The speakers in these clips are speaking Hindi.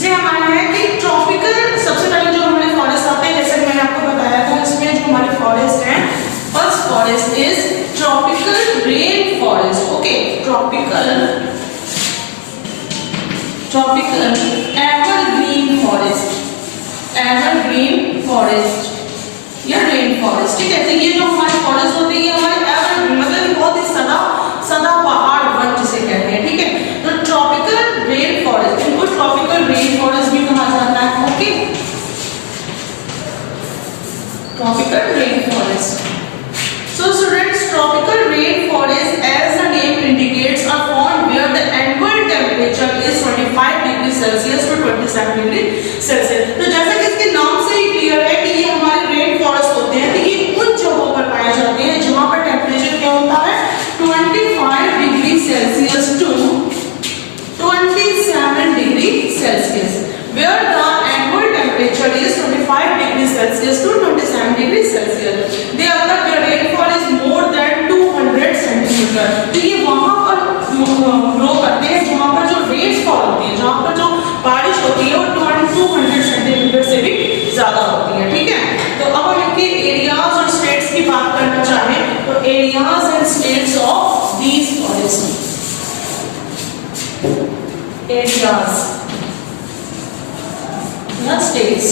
इसमें हमारा है कि ट्रॉपिकल, सबसे पहले जो हमारे फॉरेस्ट आते हैं, जैसे मैंने आपको बताया था, इसमें जो हमारे फॉरेस्ट हैं, first forest is tropical rain forest. Okay, tropical evergreen forest, evergreen forest या रेन फॉरेस्ट। ठीक है, तो ये जो हमारे फॉरेस्ट होते हैं ये हमारे एवरग्रीन, मतलब बहुत ही सदाबहार वन जिसे कहते हैं। ठीक है, तो ट्रॉपिकल रेन फॉरेस्ट, इनको ट्रॉपिकल रेन फॉरेस्ट भी कहा जाता है। Okay, tropical rain forest. So students, tropical rainforest, as the name indicates, are found where the annual temperature is 25 degrees Celsius to 27 degrees Celsius। तो जैसा कि इसके नाम से ही क्लियर है कि ये हमारे रेन फॉरेस्ट होते हैं, तो ये उन जगहों पर पाए जाते हैं जहां पर टेम्परेचर क्या होता है 25 degree Celsius to 27 degree Celsius, where the annual temperature is 25 degrees Celsius to 27 degrees Celsius। They occur where rainfall is more than 200 centimeter। तो ये वहां पर ग्रो करते हैं जहां पर जो रेनफॉल होती है, जहां पर जो बारिश होती है वो 200 सेंटीमीटर से भी ज्यादा होती है। ठीक है, तो अब हम इनके एरियाज और स्टेट्स की बात करना चाहें तो areas and states of these forest, areas या स्टेट्स।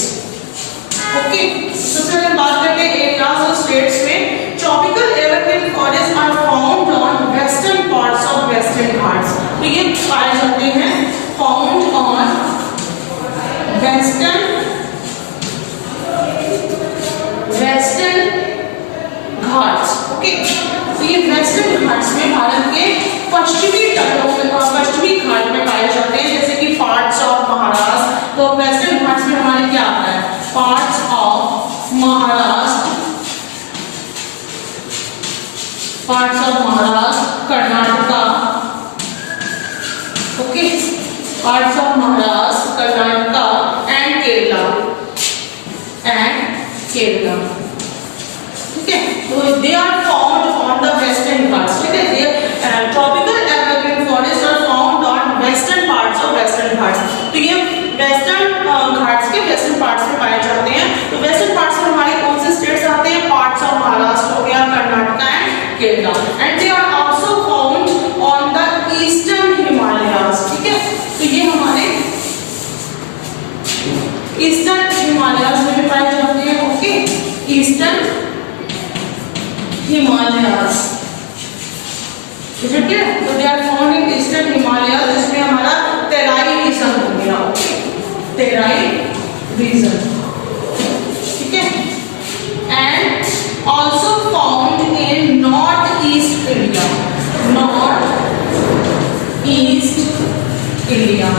ओके, सबसे पहले बात करते हैं एरियाज और स्टेट्स में। Tropical evergreen forest are found on western parts of western Ghats. तो ये पाए जाते हैं found on Western Ghats. Okay, तो ये वेस्टर्न घाट्स में, भारत के पश्चिमी तटों में, पश्चिमी घाट में पाए जाते हैं, जैसे कि पार्ट्स ऑफ महाराष्ट्र। तो वेस्टर्न घाट्स में हमारे क्या आता है, parts of Maharashtra, parts of Maharashtra, Karnataka. Okay, parts of Maharashtra, Karnataka and Kerala, ठीक है। तो they are found on the Western Ghats. ठीक है, tropical evergreen forest are found on western parts of western Ghats. तो ये वेस्टर्न घाट्स के वेस्टर्न पार्ट्स में पाए जाते हैं। तो वेस्टर्न पार्ट्स में हमारे कौन से स्टेट्स आते हैं, पार्ट्स ऑफ महाराष्ट्र हो गया, Karnataka and Kerala. And they are also found on the eastern Himalayas. ठीक है, तो ये हमारे ईस्टर्न हिमालयाज में भी पाए जाते हैं। ओके, ईस्टर्न हिमालयाज, ठीक है, तो they are found in eastern Himalayas, जिसमें हमारा तेराई रीजन हो गया। ओके, तेराई रीजन, ठीक है। And also found in north east India, north east India.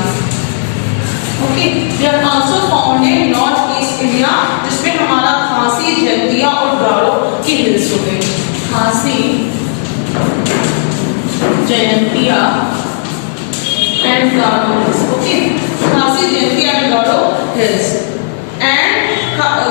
Okay, they are also found in north east India, जिसमें हमारा खासी, जैंतिया और गारो की हिल्स हो गई। Khasi, Jaintia and Garo hills. Okay, Khasi, Jaintia and Garo hills and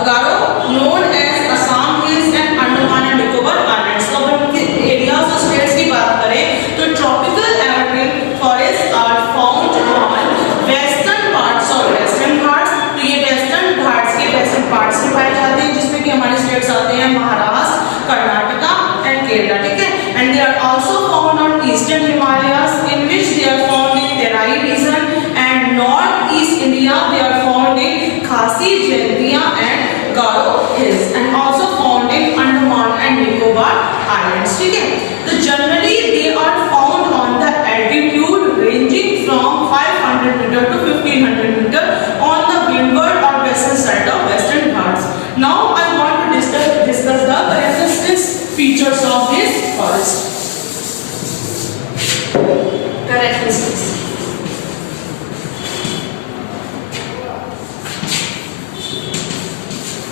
Garo known as Assam hills and Andaman and Nicobar islands. तो अगर उनके एरियाज और स्टेट्स की बात करें तो tropical evergreen forest are found on western parts of western Ghats. तो ये वेस्टर्न घाट्स के वेस्टर्न पार्ट्स में पाए जाते हैं, जिसमें कि हमारे स्टेट्स आते हैं महाराष्ट्र, कर्नाटका एंड केरला। ठीक है, and they are also found on eastern Himalayas in which they are found in Terai region and north east India they are found in Khasi, Jaintia and Garo hills and also found in Andaman and Nicobar islands. ठीक है, तो generally they are found on the altitude ranging from 500 metre to 1500 metre on the windward और western side of western Ghats. Now I want to discuss the characteristics features of this forest. Characteristics.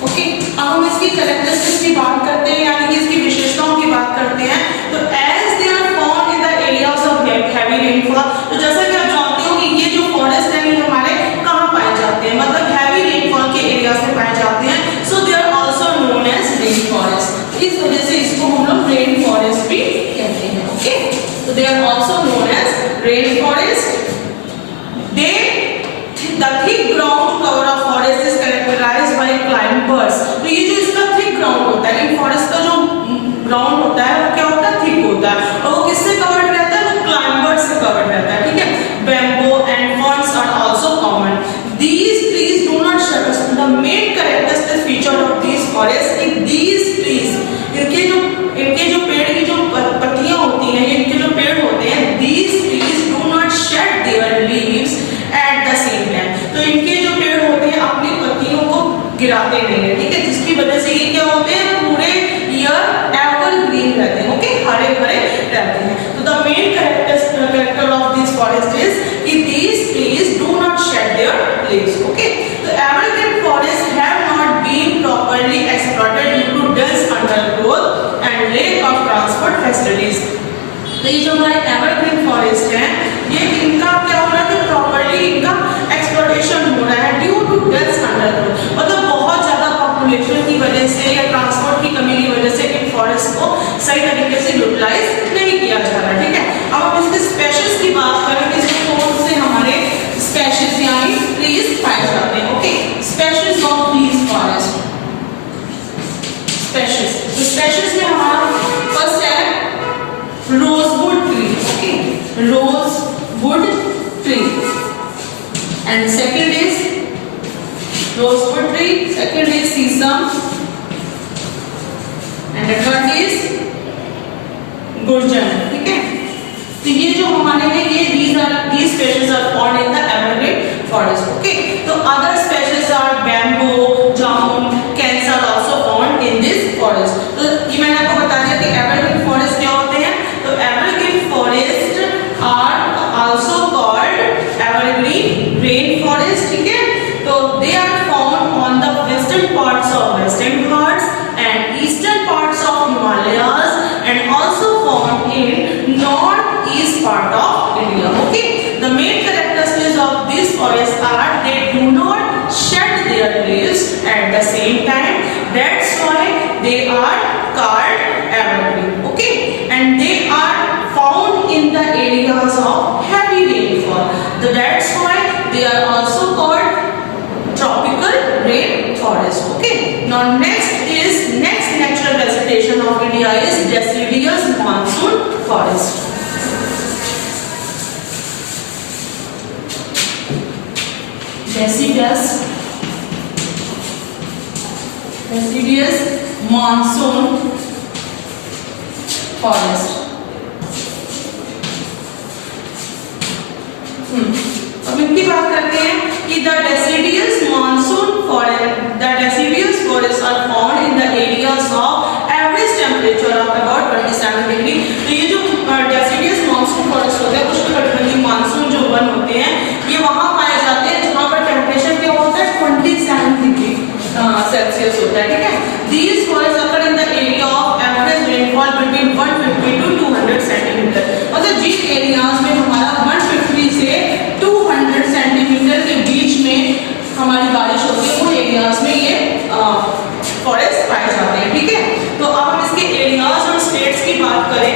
Okay, अब हम इसकी characteristics की बात करते हैं, यानी कि इसकी विशेषताओं की बात करते हैं। तो as they are found in the areas of heavy rainfall, तो जैसा कि आप जानते हो कि ये जो फॉरेस्ट है ये हमारे कहाँ पाए जाते हैं, मतलब हैवी रेनफॉल के एरियाज में पाए जाते हैं। So they are also known as rain forest. इस वजह से इसको हम लोग रेन फॉरेस्ट भी कहते हैं। ओके, तो they are also known as rain forest. They the thick ground cover of forest is characterized by climbers. तो ये जो इसका थिक ग्राउंड होता है, इन फॉरेस्ट का जो ग्राउंड होता है वो क्या होता है, थिक होता है, और वो किससे कवर्ड रहता है, वो क्लाइंबर्स से कवर्ड रहता है, ठीक है। Bamboo and ferns are also common. These trees do not shed. The main characteristic feature of these forests is these trees. इनके जो पेड़ की जो पत्तियां होती हैं, इनके जो पेड़ होते हैं, these trees do not shed their leaves at the same time. तो इनके जो पेड़ होते हैं अपनी पत्तियों को गिराते नहीं है, ठीक है, जिसकी वजह से ये क्या होते हैं, पूरे ईयर एवरग्रीन रहते हैं, ओके, हरे भरे रहते हैं। तो the main character of this forest is कि these trees do not shed their leaves, okay. The evergreen forests have not been properly exploited due to dense undergrowth and lack of transport facilities. तो ये जो हमारे एवरग्रीन फॉरेस्ट है, ये इनका क्या हो रहा है कि प्रॉपर्ली इनका एक्सप्लॉयटेशन हो रहा है ड्यू टू डेंस अंडरग्रोथ, मतलब बहुत ज्यादा पॉपुलेशन की वजह से या ट्रांसपोर्ट की कमी की वजह से इन फॉरेस्ट को सही तरीके से यूटिलाइज नहीं किया जा रहा, ठीक है। अब हम इसके स्पेशीज की बात करें कि कौन से हमारे स्पेशीज यानी ट्रीज पाए जाते हैं, okay. Species of these forest, species, तो स्पेशीज में हमारा फर्स्ट है rosewood tree, okay, rosewood tree, and second is rosewood tree, second is shisham, and the third is gurjan, ठीक है। तो ये जो हमारे हैं ये these species are found in the evergreen forest, okay. तो other species are bamboo, jamun, canes are also found in this forest. तो ये मैंने आपको बता दिया कि evergreen forest क्या होते हैं। तो evergreen forest are also called evergreen rainforest, ठीक है। तो they are found on the western parts of Western Ghats and eastern parts of Himalayas and also found in northeast part of India, okay. The main characteristics of these forests are they do not shed their leaves at the same time, that's why they are called evergreen, okay. And they are found in the areas of heavy rainfall, so that's why they are also called tropical rainforest, okay. Now next natural vegetation of India is deciduous monsoon forest. Deciduous monsoon forest. अब इनकी बात करते हैं कि the deciduous monsoon forest, the deciduous forests are found in the areas of average temperature of about 27 degree. तो ये जो deciduous monsoon forest होते हैं, उष्णकटिबंधीय मानसून जो वन होते हैं, ये वहाँ पाए जाते हैं जहाँ पर टेम्परेचर क्या होता है 27 डिग्री सेल्सियस होता है, ठीक है। These forests occur in the area of average rainfall between 150 to 200 centimetre, मतलब जिन एरियाज में हमारा 150 से 200 सेंटीमीटर के बीच में हमारी बारिश होती है, वो एरियाज में ये फॉरेस्ट पाए जाते हैं, ठीक है। तो अब हम इसके एरियाज और स्टेट्स की बात करें।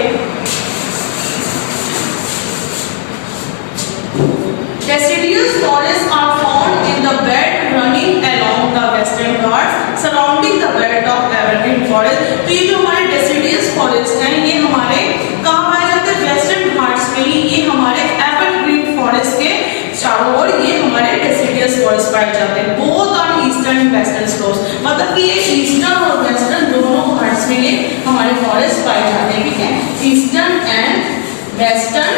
Deciduous forests are found in the belt running along the Western Ghats surrounding the belt of evergreen forest. तो ये जो हमारे deciduous forests हैं, ये हमारे कहाँ पाए जाते हैं, वेस्टर्न घाट्स में ही, ये हमारे evergreen forest के चारों ओर ये हमारे deciduous forests पाए जाते हैं, both on eastern and western slopes, मतलब कि ये ईस्टर्न और वेस्टर्न दोनों घाट्स में ये हमारे फॉरेस्ट पाए जाते हैं, ठीक है, eastern and western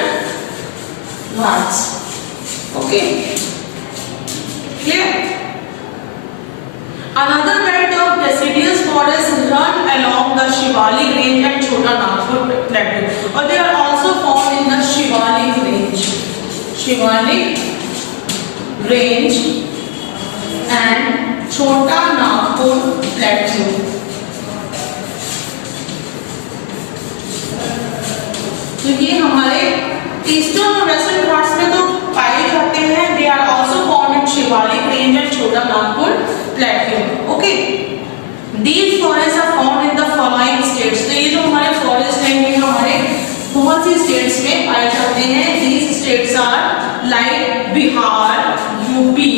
Ghats, okay, clear. Another belt of deciduous forests run along the Shivalik range and Chota Nagpur plateau, or they are also found in the Shivalik range, and Chota Nagpur plateau. तो ये हमारे ईस्टर्न और वेस्टर्न घाट्स में तो पाए जाते हैं, they are also found in Shivalik range and Chota Nagpur plateau, okay. These forests are found in the following states. तो ये जो हमारे फॉरेस्ट हैं ये हमारे बहुत सी स्टेट्स में पाए जाते हैं. These states are like Bihar, UP,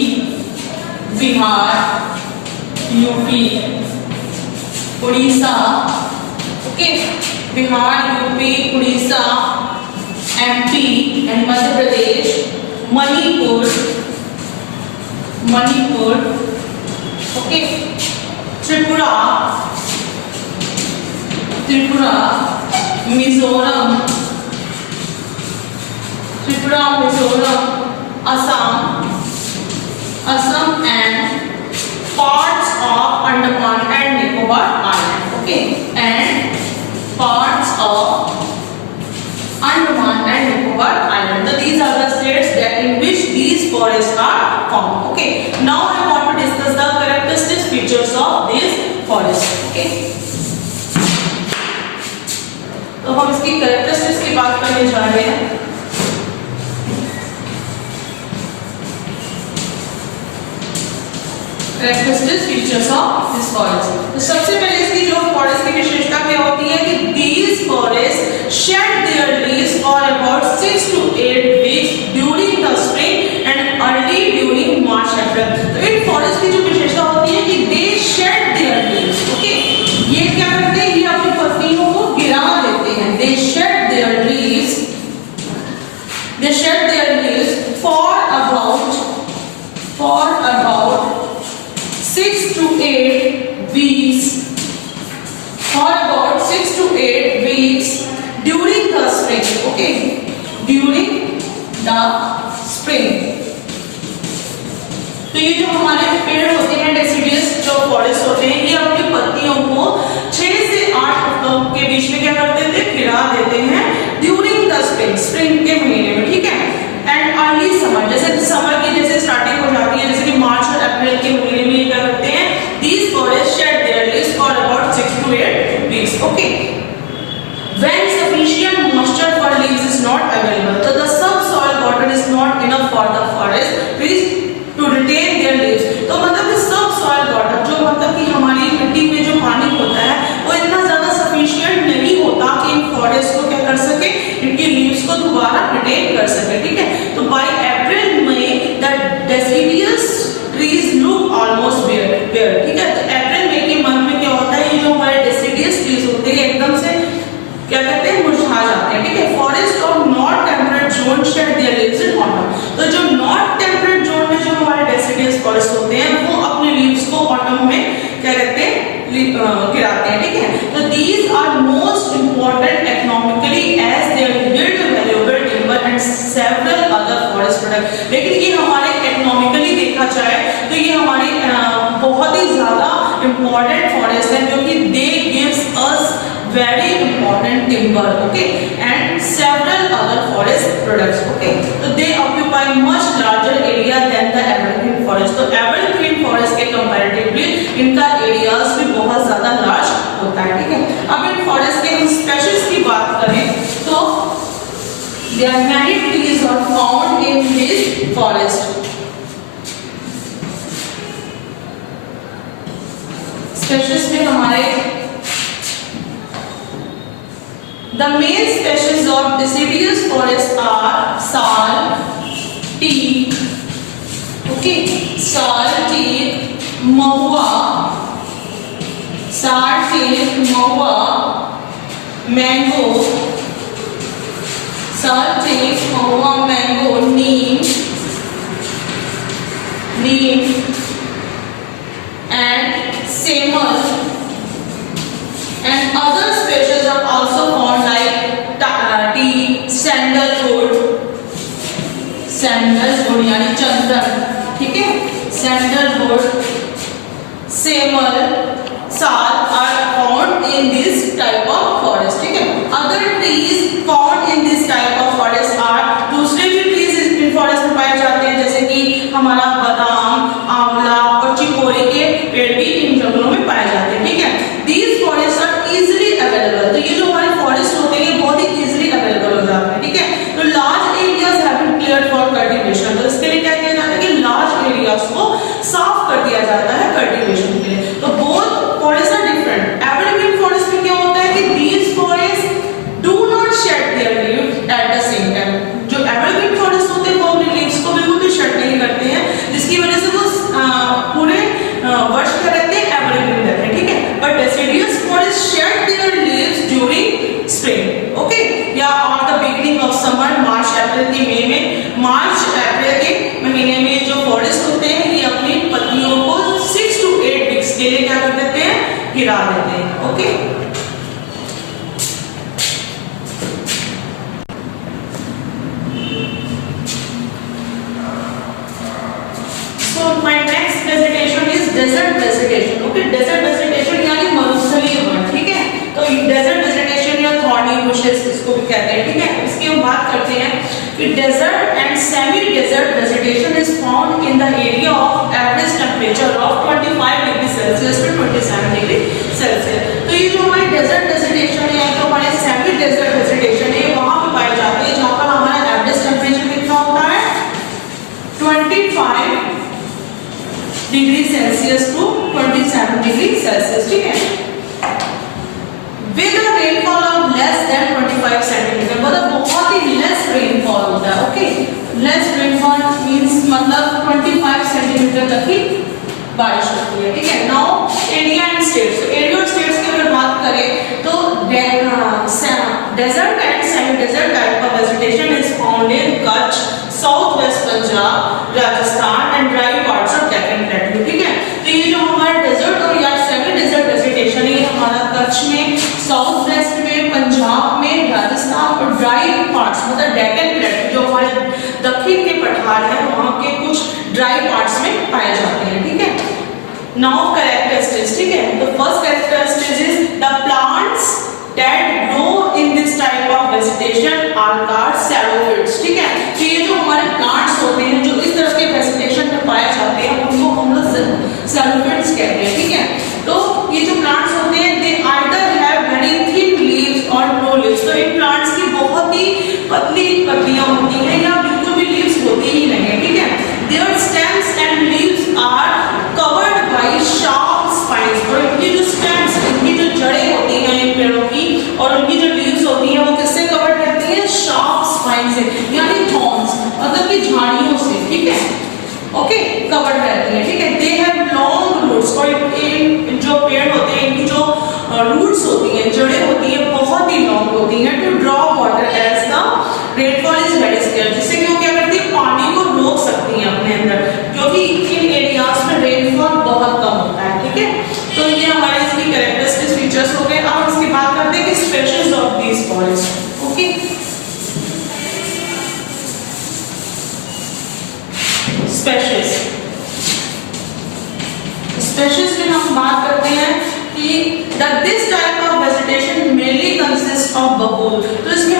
Bihar, UP, Orissa, okay, Bihar, UP, Orissa, MP and Madhya Pradesh, Manipur, okay, Tripura, Mizoram, Assam and parts of Andaman and Nicobar Island, okay, and parts of Andaman and Nicobar Island. So these are the states that in which these forests are found. Okay. Now I want to discuss the characteristic features of these forests. Okay. तो हम इसकी characteristics की बात करने जा रहे हैं. Characteristics features of this forest. तो सबसे पहले इसकी जो forest की विशेषता क्या होती है कि these forests shed their leaves for about 6 to 8 weeks during the spring and early during March April. तो इन forest की जो विशेषता होती है कि they shed their leaves, okay? ये क्या करते हैं? ये अपनी पत्तियों को गिरा देते हैं. They shed their leaves for about 6 to 8 weeks during the spring, okay, during the spring. तो ये जो हमारे पेड़ होते हैं, डेसिडियस जो फॉरेस्ट होते हैं, ये अपनी पत्तियों को 6 से 8 हफ्तों के बीच में क्या करते थे? गिरा देते हैं ड्यूरिंग द स्प्रिंग के महीने में, ठीक है, एंड अर्ली समर, जैसे समर की जैसे स्टार्टिंग हो जाती है, जैसे कि मार्च और अप्रैल के महीने में ये क्या करते हैं? These forests shed their leaves for about 6 to 8 weeks, okay. When sufficient moisture for leaves is not available, so the subsoil water is not enough for the forest trees to retain their leaves. तो मतलब कि subsoil water जो मतलब कि हमारी मिट्टी में जो पानी होता है वो इतना ज़्यादा sufficient नहीं होता कि इन forest को क्या कर सके, इनकी leaves को दोबारा retain कर सके, ठीक है. तो by April May the deciduous trees look almost bare, ठीक है. तो अप्रैल मई के मंथ में क्या होता है? ये जो हमारे deciduous trees होते हैं एकदम से क्या कहते हैं? मुरझा जाते हैं, ठीक है. फॉरेस्ट और not temperate zone shade there leaves in autumn. तो जो नॉट टेम्परेट जोन में जो हमारे डेसिडियस फॉरेस्ट होते हैं वो अपने लीव्स को ऑटम में क्या कहते हैं? गिराते हैं, ठीक है. तो these are most important economically as they build valuable timber and several other forest product. लेकिन ये हमारे इकोनॉमिकली देखा जाए तो ये हमारी बहुत ही ज्यादा इंपॉर्टेंट फॉरेस्ट है, क्योंकि they gives us very important timber, okay, and several other forest products, okay. So they occupy much larger area than the evergreen forest. तो evergreen forest के comparatively इनका areas भी बहुत ज़्यादा large होता है, ठीक है. अब इन forest के हम species की बात करें तो there are many trees are found in this forest. Species में हमारे the main species of deciduous forest are sal, teak, okay, sal, teak, mahua, mango, sal, teak, mahua, mango, neem, and semal, and other species are also found like tea, sandalwood यानी चंदन, ठीक है, sandalwood, सेमल, साल are found in this type of forest, ठीक है. Other trees found in this type of forest are दूसरे भी trees इस forest में पाए जाते हैं, जैसे कि हमारा बादाम, आंवला और चिकोरी के पेड़ भी इन जंगलों में पाए जाते हैं, ठीक है. These forests are easily available. तो ये जो हमारे forest होते हैं ये बहुत ही easily available हो जाते हैं, ठीक है. तो large areas have been cleared for cultivation. तो इसके लिए क्या किया जाता है कि large areas को साफ कर दिया जाता है cultivation के लिए. तो both forests are different. Evergreen forest में क्या होता है कि these forests do not shed their leaves at the same time. जो evergreen forest होते हैं वो अपने leaves को बिल्कुल भी shed नहीं करते हैं, गिरा देते हैं। Okay, so my next vegetation is desert vegetation. Okay, desert vegetation यानी मरुस्थलीय वन, ठीक है। तो desert vegetation या thorny bushes इसको भी कहते हैं, ठीक है। इसकी हम बात करते हैं कि desert and semi desert vegetation is found in the area of average temperature of 25 degree Celsius to 27 degree Celsius। तो ये जो हमारी desert vegetation है, तो हमारे semi desert vegetation है, वहाँ पे पाई जाती है जहाँ पर हमारा average temperature कितना होता है 25 degree Celsius to 27 degree Celsius, ठीक है। With a rainfall of less than 25 centimetre, मतलब बहुत ही लेस रेनफॉल होता है। ओके, लेस रेनफॉल मींस मतलब 25 सेंटीमीटर तक ही बारिश होती है, ठीक है। नाउ एरिया एंड स्टेट्स, तो एरिया और स्टेट्स की अगर बात करें तो desert and semi desert type of vegetation is found in Kutch, south west Punjab, Rajasthan and dry parts of Deccan plateau, ठीक है। तो ये जो हमारा डेजर्ट और या सेमी डेजर्ट वेजिटेशन है, हमारा कच्छ में, साउथ वेस्ट में, पंजाब में, राजस्थान और ड्राई पार्ट्स मतलब डेक्कन प्लेट्यू जो हमारे दक्षिण के पठार है वहाँ के कुछ ड्राई पार्ट्स में पाए जाते हैं, ठीक है। नाउ कैरेक्टरिस्टिक्स, ठीक है। तो first characteristic is the plants that grow in this type of vegetation are called xerophytes, ठीक है। तो ये जो हमारे प्लांट्स होते हैं जो इस तरह के वेजिटेशन में पाए जाते हैं उनको हम लोग xerophytes कहते हैं, ठीक है। तो ये जो प्लांट्स होते हैं they either have very thin leaves or no leaves, तो इन प्लांट्स की बहुत ही पतली पत्तियां होती हैं या बिल्कुल भी लीव्स होती ही नहीं है, ठीक है। Their stems and leaves are covered by sharp spines, और इनकी जो stems, इनकी जो जड़ें होती हैं इन पेड़ों की और उनकी जो लीव्स होती हैं वो किससे कवर रहती है, शार्प स्पाइन से यानी थॉर्न्स मतलब कि झाड़ियों से, ठीक है। ओके, कवर रहती है, ठीक है। दे हैव लॉन्ग रूट्स, और इन जो पेड़ होते हैं इनकी जो रूट्स होती हैं, जड़ें होती हैं, बहुत ही लॉन्ग होती हैं to draw water as the rainfall is very scarce, जिससे कि वो क्या करती है पानी को रोक सकती हैं अपने अंदर, क्योंकि इन एरियाज में रेनफॉल बहुत कम होता है, ठीक है। तो ये हमारे इसकी कैरेक्टरिस्टिक फीचर्स हो गए। अब इसकी बात करते हैं कि species of these forest. Okay, species, species में हम बात करते हैं कि this type of vegetation mainly consist of बबूल, तो इसमें